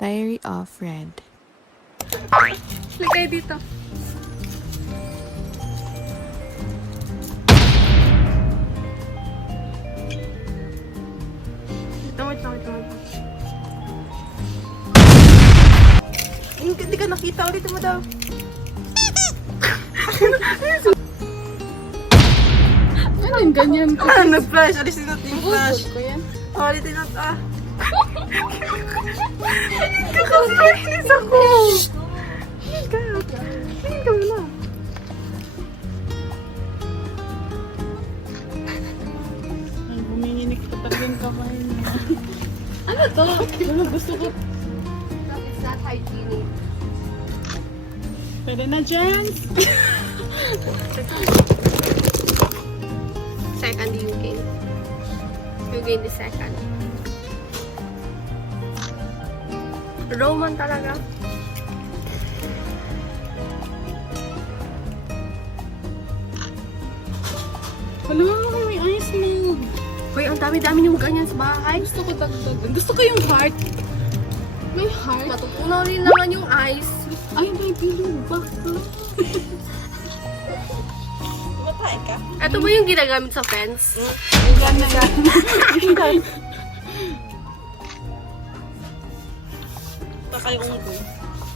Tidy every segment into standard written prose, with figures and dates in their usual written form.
Diary of Red. Lagay dito. Wait lang. Hindi ka nakita. Ulitin mo daw. Ano yung ganyan ko? Nag-flash. Alisin natin yung flash. Ko yan. Alisin natin. Kakaflash ako. Tingin ka muna. Ay, buminginig ko talaga yung kamay niya. Ano to? Ano gusto ko? It's not hygienic. Pwede na dyan. Second you gain. You gain the second. Roman talaga. Alam mo, may ayos mo. Hoy, ang dami-dami yung ganyan sa bahay. Gusto ko dagdagan. Gusto ko yung heart. May heart. Matutunaw rin naman yung ice. Ay, may bilog ba? Matay ka? Ito ba yung ginagamit sa fence? Yan na yan. Baka yung unggoy.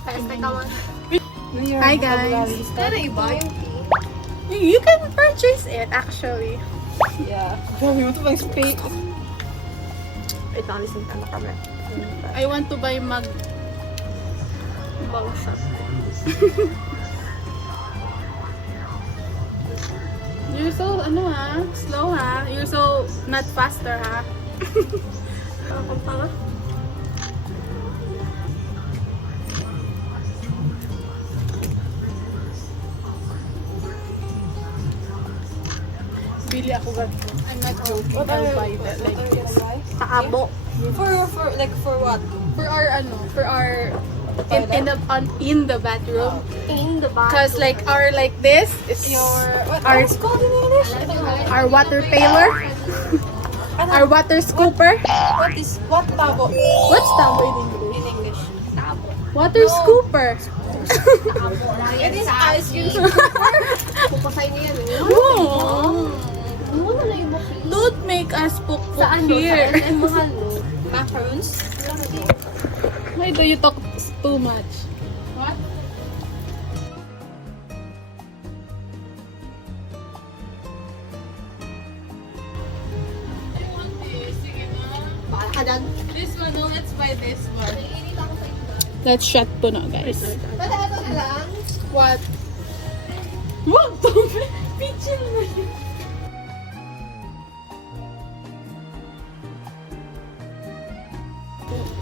Teka man. Hi guys. Pero iba yung You can purchase it actually. Yeah. Grabe mo ito bang space. Ito, alisin na kami. I want to buy mag Bangsa. You're so, slow ha? You're so, not faster ha? Ang panga. Bili ako ganito. I'm not joking. I'll buy that like this. Sa abo. For what? For our, in the bathroom. In the bathroom. Cause like this is our called in English? our water pailor. Our water scooper. What tabo? What's tabo in English? In English. Water scooper. It is ice cream. Pupasay niya yan eh. Oh. Muna na yung mukha. Don't make us puk Sa ano? here. Sa SM mahal no? Macaroons? Why do you talk too much? What? Para ka dyan. This one, no, let's buy this one. Let's shot to na, guys. Pero ito na lang. What? Wag to! Picture mo yun.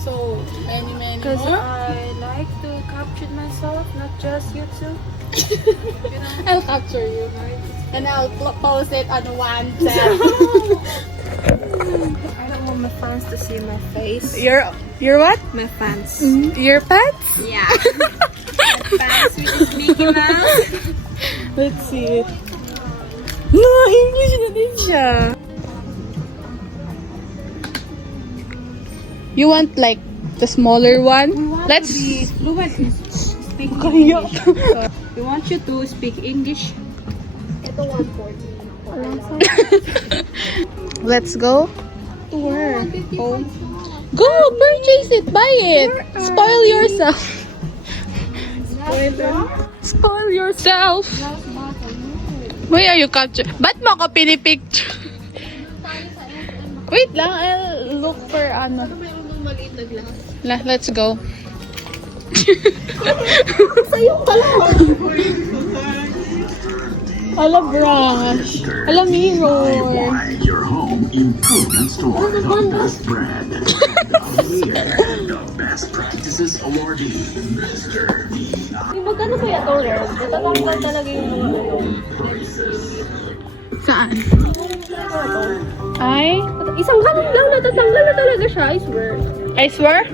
So, many Because more. I like to capture myself, not just YouTube. I'll capture you. And I'll post it on one tab. I don't want my fans to see my face. Your what? My fans. Your pets? Yeah. Fans with Mickey Mouse. Let's see it. No, English na din siya. You want like the smaller one? Let's Fluent in speak Kaya. English. So, we want you to speak English. Ito 140. Let's go. Where? Home. Go purchase it, buy it. Spoil yourself. Spoil yourself. Why are you capture? Ba't mo ako pinipicture? Wait lang, I'll look for ano. Maliit na glass. Let's go. Sa'yo ka lang. Ala brush. Ala mirror. Your home improvement store. The best brand. Here, the best practices awardee, Mr. Yung magkano kaya ito, Red? Natatanggal talaga yung mga ano. Saan? Ay? Isang ganun lang, natatanggal na talaga siya, I swear. I swear?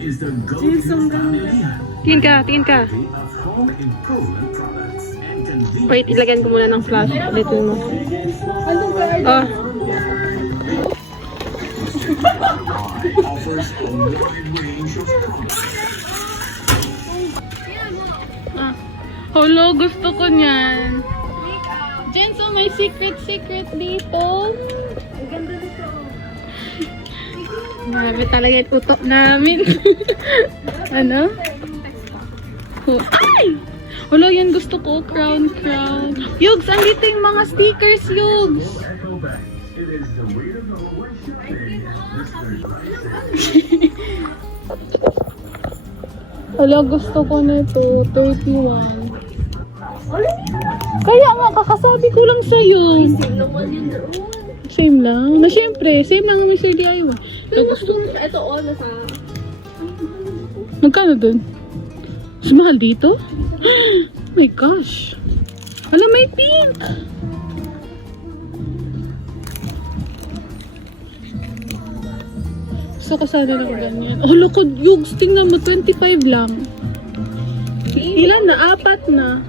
is the go-to family Tingin ka, tingin ka. of home improvement products and convenience. Wait, ilagyan ko muna ng flash. Dito mo. Oh. DIY offers a wide range of products. Ah. Hello, gusto ko niyan. Jenso, may secret dito. Ang ganda dito. Grabe talaga yung utok namin. Ano? Ay! Hello, yan gusto ko. Crown. Yugs, andito yung mga stickers, Yugs. It is the way to go when shopping. Hello, gusto ko nito. 31. Kaya nga, kakasabi ko lang sa'yo. Same lang. Na syempre, same lang naman siya DIY. So, gusto ko. Ito all na sa... Magkano dun? Mas mahal dito? Oh my gosh. Alam, may pink. Gusto ko sana lang ganyan. Oh, look, Yugs, tingnan mo, 25 lang. Ilan na? 4 na.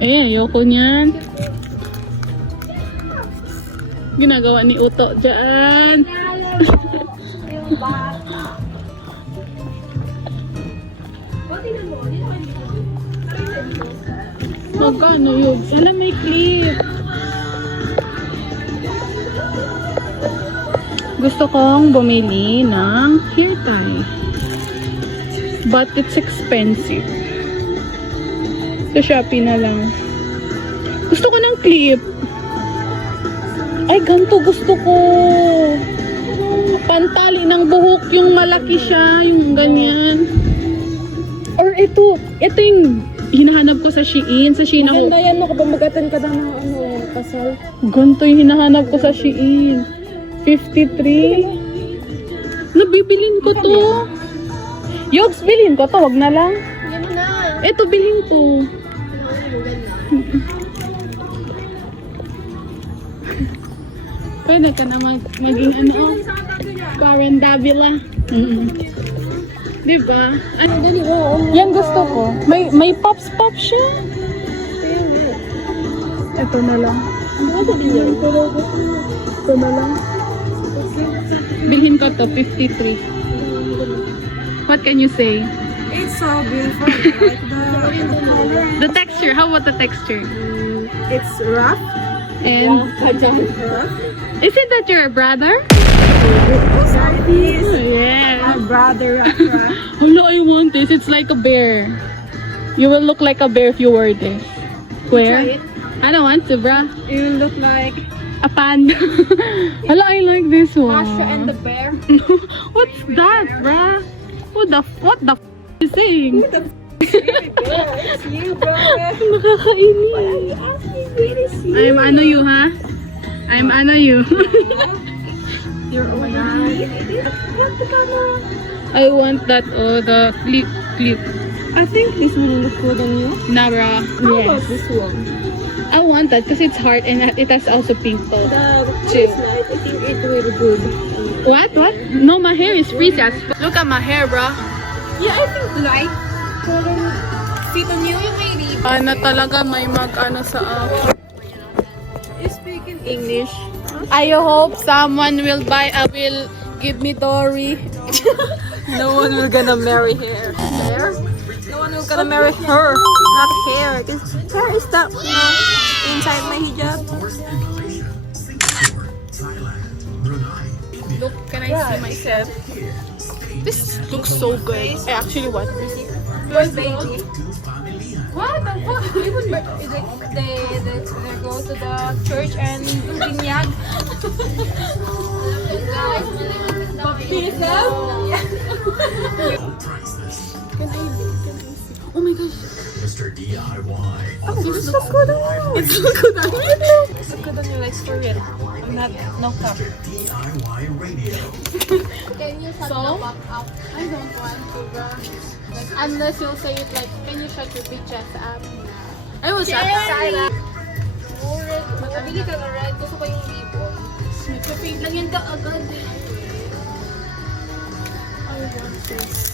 Eh, ayoko niyan. Ginagawa ni Uto dyan. Yung bata. Magkano yun? Alam, may clip. Gusto kong bumili ng hair tie. But it's expensive. Sa Shopee na lang. Gusto ko ng clip. Ay, ganito gusto ko. Pantali ng buhok, yung malaki siya, yung ganyan. Or ito yung hinahanap ko sa Shein. Sa Shein ako. Ganda yan, nakapamagatan ka ng kasal. Ganito yung hinahanap ko sa Shein. 53. Nabibilin ko to. Yogs, bilhin ko to. Wag na lang. Yan na. Ito, bilhin ko. Pwede ka na maging ano, parang Davila. Diba? Ano, yan gusto ko. May pops siya. Ito na lang. Ito na lang. Bilhin ko to, 53. What can you say? It's so beautiful. Like the color. The texture, how about the texture? It's rough. And is it that you're a brother? This Yeah. my brother. Hello, I want this. It's like a bear. You will look like a bear if you wear this. Where? Try it. I don't want to, bruh. You look like A panda. Hello, I like this one. Asha and the bear. What's that, bruh? What the f is saying? it's you, bro. Nakakainis. I'm ano you, ha? I'm ano you. You're alright. I want that, oh, the clip. I think this one will look good on you. Nah, bruh. How about Yes. this one? I want that because it's hard and it has also pimple. The Chill. I think it will good. What? No, my hair is frizzy as fuck. Look at my hair, bruh. Yeah, I think light. Fit on you, yung may rib. Ano talaga may mag-ano sa ako. You speak in English. I hope someone will give me Dory. No one will gonna marry her. Hair? No one will gonna marry her. Not hair. Because hair is that, you know, inside my hijab. Look, can I see myself? This looks so good. I actually want this. Yours, baby. What the fuck? Even they go to the church and do binyag. Oh my gosh. Mr. DIY. It's so good on you. It's so good on me. It's so good on you, like for real. I'm not, no cap. DIY Radio. Can you shut So? the fuck up? I don't want to, bruh. Like, unless you'll say it like, can you shut your bitches up? I will shut up. Sarah. Red. Mabili ka na red. Gusto ko yung ribbon. Nagpa-paint Lang yan ka agad eh. I want this.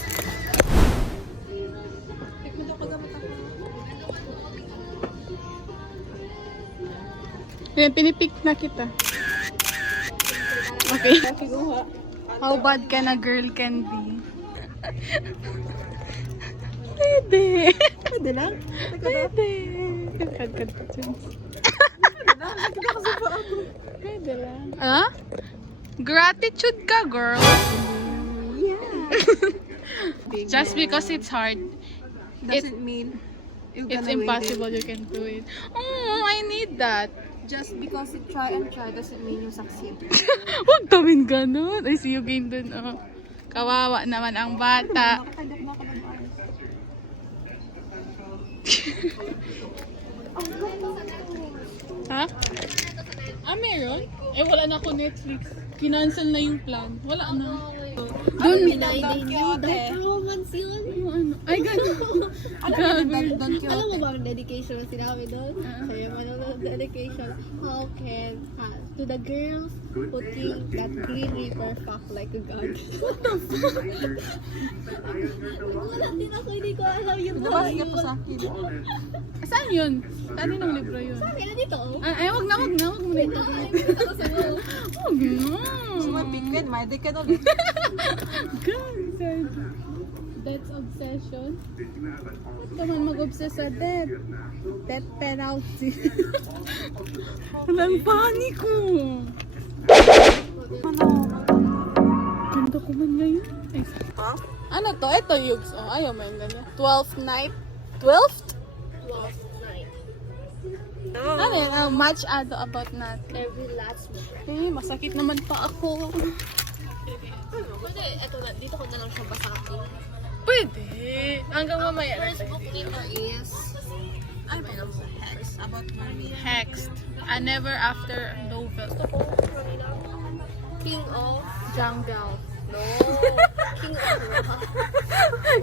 Yan, pinipik na kita. Okay. How bad can a girl can be? Pwede. Pwede lang? Pwede. Pwede lang. Ah? Gratitude ka, girl. Yeah. Just because it's hard, Doesn't mean you're it's gonna win impossible you can do it. Oh, I need that. it. Just because you try and try doesn't mean you succeed. Huwag tawin ganun. I see you game dun, oh. Kawawa naman ang bata. Nakakagap na ka ng ayos. Ha? Ah, meron? Eh, wala na ako Netflix. Kinancel na yung plan. Wala na. Doon, Don Quixote. Romance yun. ano? Ay, gano'n. Gabi. Don Alam mo Quixote. ba ang dedication na sinabi doon? Kaya man ang dedication. How can, to the girls who think that Green Reaper fuck like a god. What the fuck? Wala din ako, hindi ko alam yung Nabasa ka pa sa akin. Saan yun? Saan yung libro yun? Sabi na dito. Ay, wag na. Wag mo na ito. Dito ko sa mo. Wag na. Sumapinggan, may di ka ulit. God. That's obsession. Ba't ka man mag-obsess sa death? Death penalty. Walang paniko. Ganda ko man ngayon. Ay, Huh? ano to? Ito Yugs. Oh, ayaw mo yung ganyan. 12th night. 12th? Last night. Ano yun? Much ado about natin. Every last month. Eh, masakit naman pa ako. Pwede, eto na, dito ko na lang siya basahin. Pwede. Hanggang mamaya na First tayo. book nito is, ano ba yung Hex? About mermaid. Hexed. A never after novel. King of Jungle. No. King of Rock.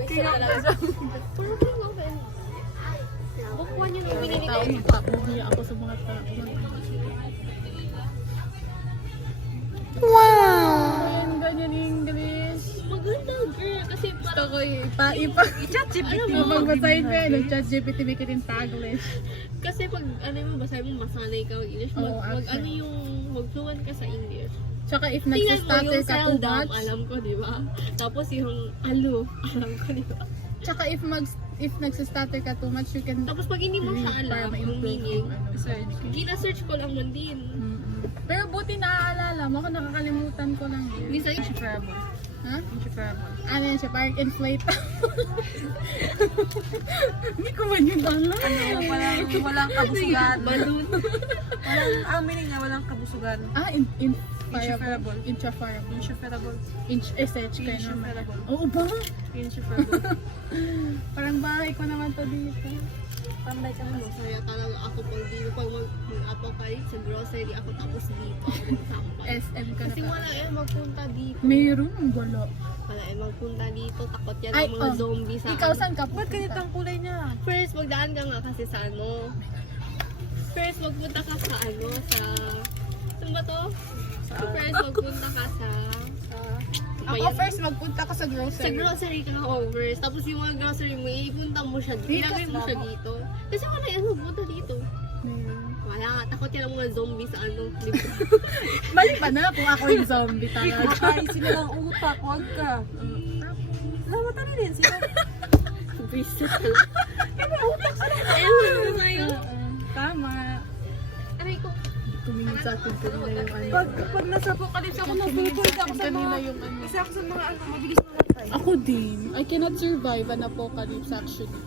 King of the Jungle. Puro King of and... Book 1 yun yung binili ko. Napapuhiya ako sa mga tao. Wow! Ayan, ganyan English. Maganda girl. Kasi Gusto parang... ko i-chat GPT. Magbasahin ko yun. Chat GPT bikin Taglish. Kasi pag ano mo, basahin mo, masanay ka mag-English. Oo, Mag actually. ano yung... Mag-fluent ka sa English. Tsaka if Tingnan mo nagsistutter yung ka too seldom, much. alam ko, di ba? Tapos yung alo, alam ko, di ba? Tsaka if nagsistutter ka too much, you can Tapos pag hindi mo siya para alam, yung ma-improve meaning, yung ano. Search. gina-search ko lang man din. Pero buti naaalala mo. Ako nakakalimutan ko lang yun. Minsan yung Insufferable. Ha? Insufferable. Ano yun siya? Parang inflate. Hindi ko man yun alam. Walang kabusugan. balloon. Ang meaning niya, walang kabusugan. Ah, Insufferable. Insufferable. Insufferable. SH kayo naman. Insufferable. Oo ba? Insufferable. Parang bahay ko naman to dito. Tambay ka mo. Masaya talaga ako pag dito. Pag mag-apocalypse sa grocery ako, tapos dito ako magsampal. SM ka na Kasi ka. wala magpunta dito. Mayroon ang wala. Wala magpunta dito. Takot yan Ay, ng mga oh. zombie sa Ikaw ano. saan ka? Ba't ganito ang kulay niya? First, magdaan ka nga kasi sa ano. First, magpunta ka sa ano, sa... Saan ba to? First, magpunta ka sa... Ako first magpunta ka sa grocery. Sa grocery ka first. Tapos yung mga grocery mo, ipunta mo siya dito. Ilagay mo siya dito. Kasi wala yan, magpunta dito. Mayroon. Wala nga, takot yan ang mga zombie sa ano. Di ba? Balik pa na kung ako yung zombie talaga. Ay, sila lang utak. Huwag ka. Salamat na rin. Sila. Visit ka lang. Ayun, ano sa'yo? Tama. Aray ko. Tumingin sa akin kanina yung ano. Pag nasa apocalypse ako, napupunta ako sa Kanina mga... yung ano. Isa ako sa mga ano, mabilis mamatay. Ako din. I cannot survive an apocalypse actually.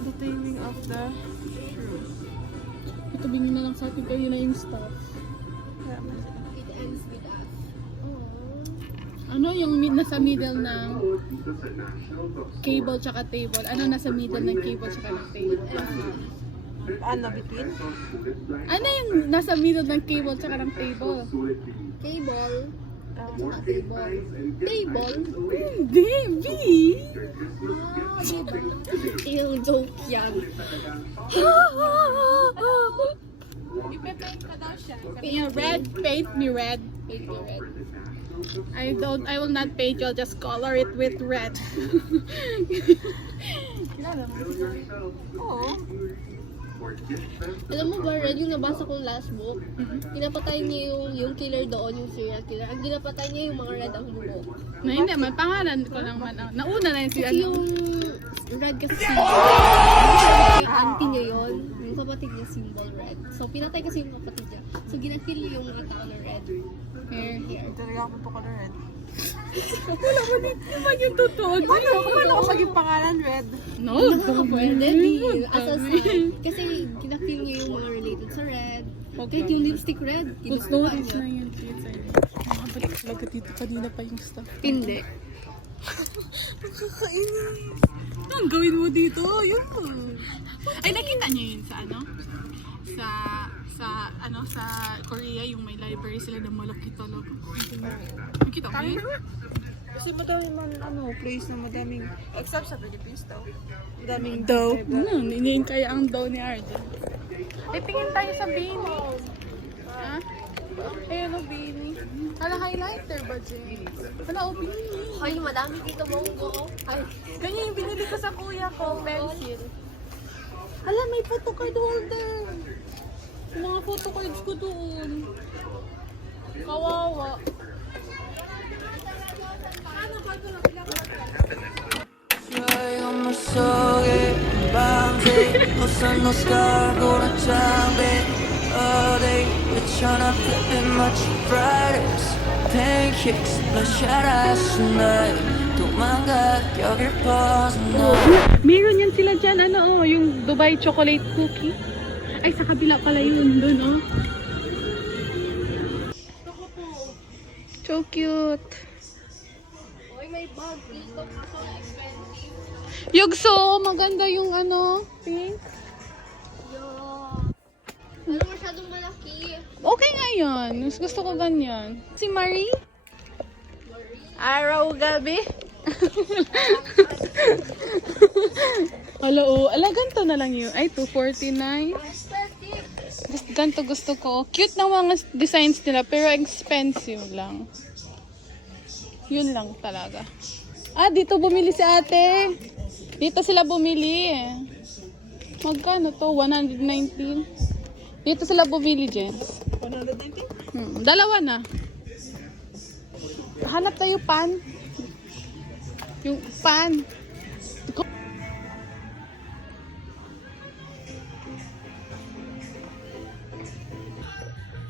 The taming of the... Tumingin na lang sa akin kanina yung stuff. It ends with us. Ano yung nasa middle ng cable tsaka table? Ano nasa middle ng cable tsaka ng table? Ano, between? Ano yung nasa middle ng cable tsaka ng table? Cable. Tsaka table. Table? Hindi, B! Ah, diba? Yung joke yan. Ipe-paint ka daw siya. Red, paint me red. Paint me red. I will not paint you, I'll just color it with red. Oo. Alam mo ba, Red, yung nabasa kong last book, pinapatay niya yung killer doon, yung serial killer. Ang dinapatay niya yung mga Red ang buo. Na hindi, may pangalan ko lang man. Nauna na yun si Kasi ano. yung Red kasi, auntie niya yun. Yung kapatid niya symbol Red. So, pinatay kasi yung kapatid niya. So, ginakill niya yung mga tao na Red. Here. Talaga ako to color red. Naman yung totoo. Paano ako maging pangalan red? No. Pwede, asasal. Kasi ginakill niya yung mga related sa Red. Kahit yung lipstick Red, Good kinukuha stories na niya. yun. Nakabalik talaga dito. Kanina pa yung stuff. Hindi. Ang gawin mo dito? Yun. Ay, nakita niyo yun sa ano? Sa Korea, yung may library sila na malaki talaga. Nakita mo yun? Kasi madami man, place na madaming, except sa Philippines daw. Madaming Daw. Iniin kaya ang daw ni Arden. Ay, tingin tayo sa Bini. Ha? Ayun o, Bini. Hala, highlighter ba, James? Hala, o, Bini. Ay, madami dito monggo. Ay, Ganyan yung binili ko sa kuya ko, pencil. Hala, may photocard holder. Yung mga photocards ko doon. Kawawa. 영물 속에 밤새 웃은 옷을 고른 장배 어디 which flipping much brighter pancakes bloodshot eyes tonight 도망가 여길 벗어나 Meron yan sila dyan, yung Dubai chocolate cookie. Ay, sa kabila pala yun, doon, oh. So cute. Oy, may bag dito. Kaso expensive. Yugso, maganda yung pink. Ano masyadong malaki. Okay nga yun. Mas gusto ko ganyan. Si Marie? Araw gabi? Ala, ganito na lang yun. Ay, 249. Ganito gusto ko. Cute ng mga designs nila, pero expensive lang. Yun lang talaga. Ah, dito bumili si ate. Dito sila bumili eh. Magkano to? 119. Dito sila bumili, Jens. 190? Dalawa na. Hanap tayo pan. Yung pan.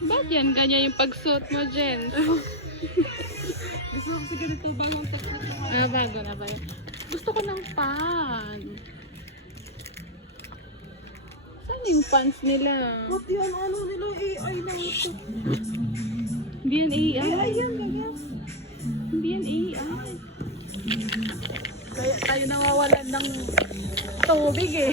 Ba't yan? Ganyan yung pagsuot mo, Jen. Gusto ko kasi ganito bagong tatlo. Bago na ba yun? Gusto ko ng pan. Saan yung pants nila? Ba't yan? Ano nila? AI lang ito. Hindi yan AI. AI yan, ganyan. Hindi yan AI. Kaya tayo nawawalan ng tubig eh.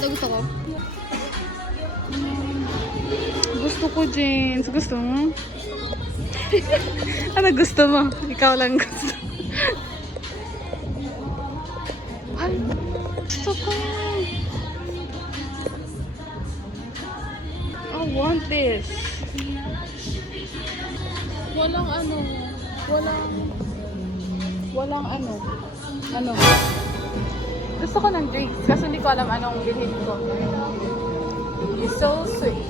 Ito gusto ko. Gusto ko, Jens. Gusto mo? Ano gusto mo? Ikaw lang gusto. Ay, gusto ko. I want this. Walang Gusto ko ng drinks kasi hindi ko alam anong bilhin ko. It's so sweet.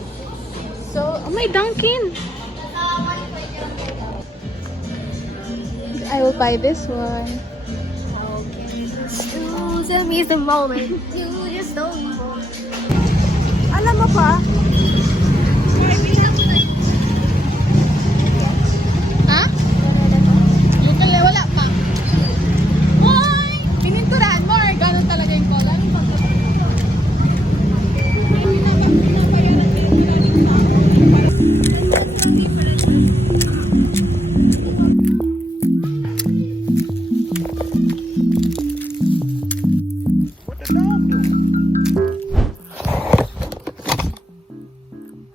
So, oh, may Dunkin. I will buy this one. Ooh, tell me the moment. You just don't know. Alam mo pa? Ha? Wala pa. Hoy! Pininturahan mo or ganun talaga yung color?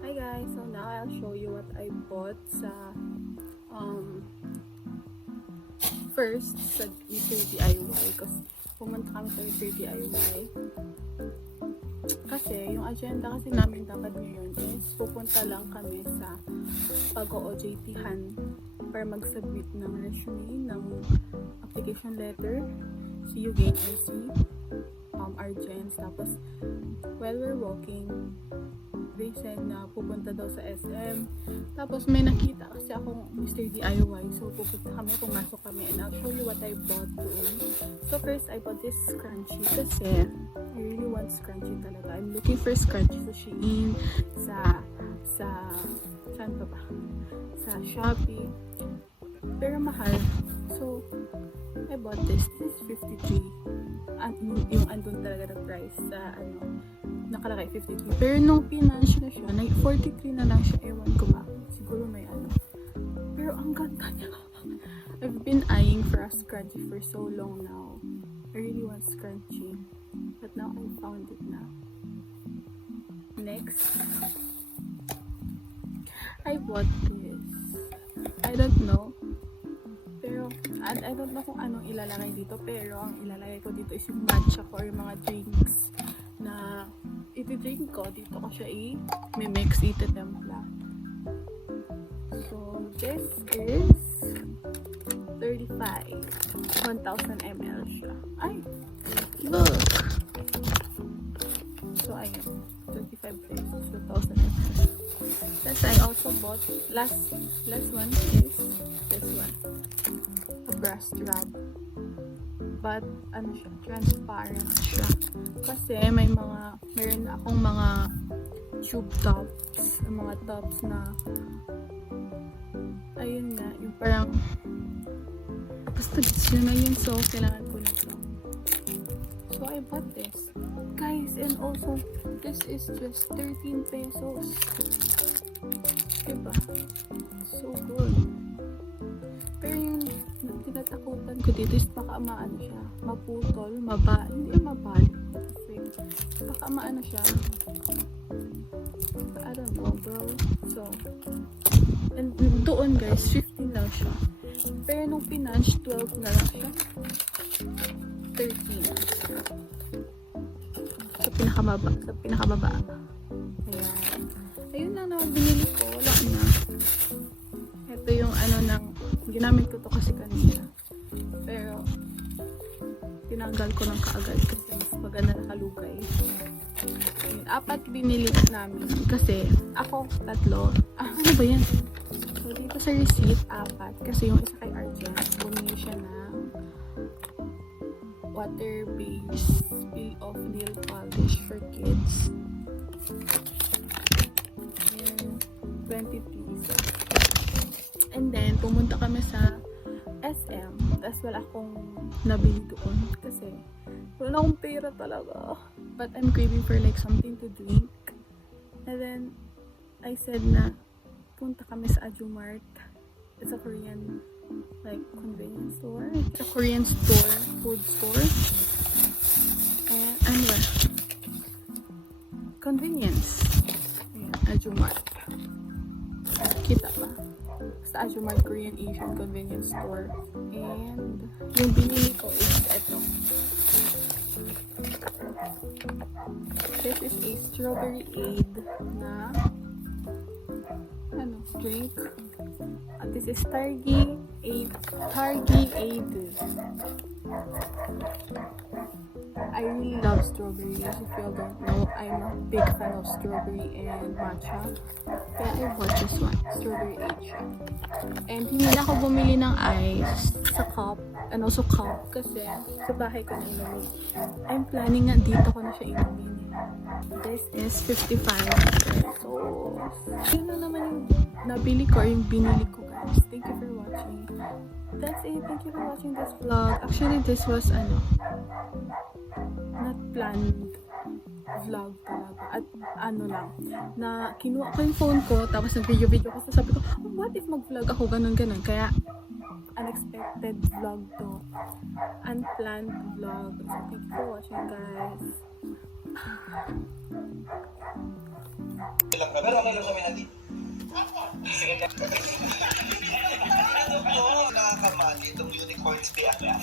Hi guys, so now I'll show you what I bought sa first sa Mr. DIY kasi pumunta kami sa Mr. DIY kasi yung agenda kasi namin dapat ngayon is pupunta lang kami sa pag-OJT-han para mag-submit ng resume, ng application letter. See you vacancy, urgent. Tapos, while we're walking, they said na pupunta daw sa SM. Tapos may nakita kasi akong Mr. DIY. So pupunta kami, pumasok kami, and I'll show you what I bought doon. So first, I bought this scrunchie kasi I really want scrunchie talaga. I'm looking for scrunchie sa Shein, saan pa ba? Sa Shopee. Pero mahal. So, I bought this. This is 53. Yung andun talaga na price sa nakalagay 53. Pero nung pinanch na siya, 43 na lang siya. Ewan ko ba. Siguro may Pero ang ganda niya. I've been eyeing for a scrunchie for so long now. I really want scrunchie. But now I found it na. Next, I bought this. I don't know. Pero, I don't know kung anong ilalagay dito. Pero, ang ilalagay ko dito is yung matcha ko or yung mga drinks na iti-drink ko. Dito ko siya i-mix, iti-templa. So, this is 35. 1,000 ml siya. Ay! Look! So, ayun. 35 pesos. 2,000 ml. Plus, I also bought, last one is this one. A breast rub. But, siya, transparent siya. Kasi, meron akong mga tube tops. Mga tops na, ayun nga, yung parang, basta yun na yun, so, kailangan ko nito. So, I bought this. Guys, and also, this is just 13 pesos. Diba? So good. Pero yung tinatakutan ko dito is baka siya, maputol, hindi mabali. Baka siya. I don't know, bro. So, and doon guys, 15 lang siya. Pero nung pinanch, 12 na lang siya. 13. Sa pinakababa. Ayan. Ayun lang naman binili ko. Wala na. Ito yung ginamit ko to kasi kanina. Pero, tinanggal ko ng kaagad kasi mas maganda nakalugay. Ayun, 4 binili namin. Kasi, ako, 3. Ano ba yan? So, dito sa receipt, 4. Kasi yung isa kay Arjen, bumili siya ng water-based peel-off nail polish for kids. 20 pieces. And then, pumunta kami sa SM. Tapos wala akong nabili doon. Kasi, wala akong pera talaga. But I'm craving for like something to drink. And then, I said na, punta kami sa Ajumart. It's a Korean, like, convenience store. It's a Korean store, food store. And, convenience. Ayan, Ajumart. Kita ba? Sa Ajumart Korean Asian Convenience Store. And yung binili ko is ito. This is a strawberry aid na drink. At this is Targi aid. I really love strawberries. If you all don't know, I'm a big fan of strawberry and matcha. Kaya I bought this one, strawberry aid. And hindi na ako bumili ng ice sa cup, and also cup, kasi sa bahay ko na inumin. I'm planning nga dito ko na siya inumin. This is 55 pesos. Yun na naman yung nabili ko or yung binili ko, guys. Thank you for watching. That's it. Thank you for watching this vlog. Actually, this was not planned vlog talaga. At lang, na kinuha ko yung phone ko, tapos nag-video ko. So sabi ko, what if mag-vlog ako? Ganun. Kaya, unexpected vlog to. Unplanned vlog. So, thank you for watching, guys. Pero okay lang kami natin. Nakakamali itong Unicorns BFF.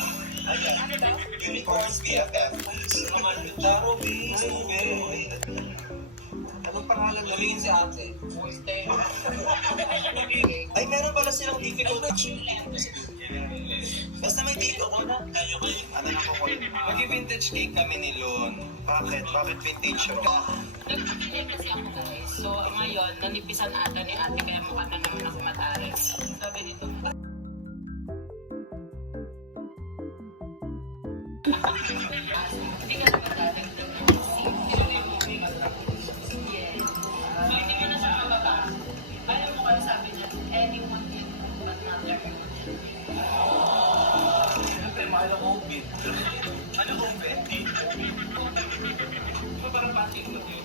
Unicorns BFF. Sino man yung taro, ano pa pangalan na rin si ate. Ay, meron pala silang difficult. Basta may dito ko na. Ano na po ko? Mag-vintage cake kami ni Lon. Bakit? Bakit vintage siya? Nagpapili kasi ako guys. So ngayon, nanipisan ata ni ate kaya mukha na naman ako matares. Sabi nito, hindi ka na matares. Yes. So hindi ko na siya mababa. Alam mo kaya sabi niya, anyone can but not their Siyempre, mahal ang COVID. Ano COVID? parang pating mo yun.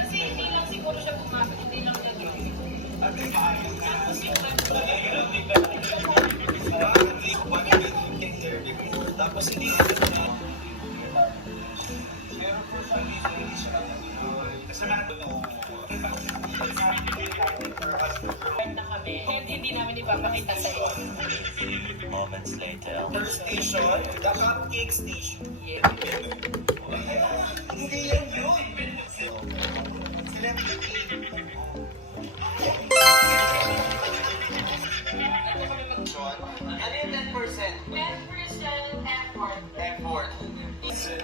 Kasi hindi lang siguro siya bumabit, hindi lang nag-join. Tapos hindi meron po sa hindi siya lang nag-enjoy. Kasi Na kami, and hindi namin ipapakita sa iyo. moments later. Third station, the cupcake station. Yeah. Hindi yan yun. Ano yung 10%? 10% effort. Effort.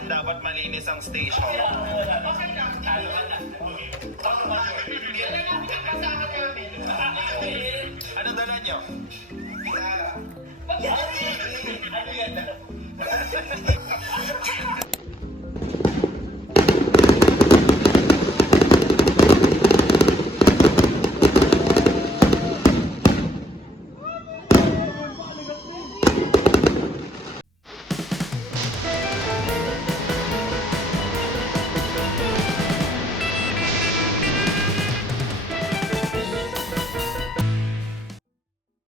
Dapat malinis ang station. Okay na, talo ka na. Kasama namin. Ano dala nyo? Ano yan?